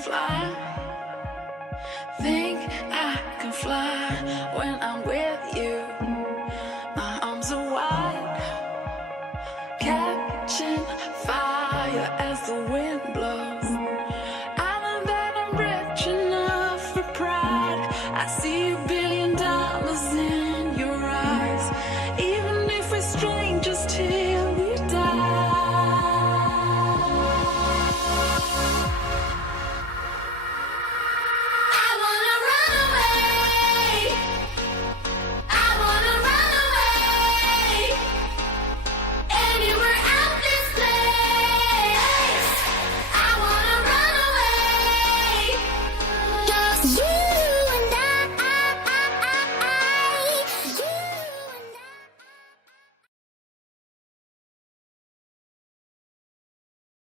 fly. Think I can fly when I'm with you. My arms are wide, catching fire as the wind blows. I know that I'm rich enough for pride. I see you.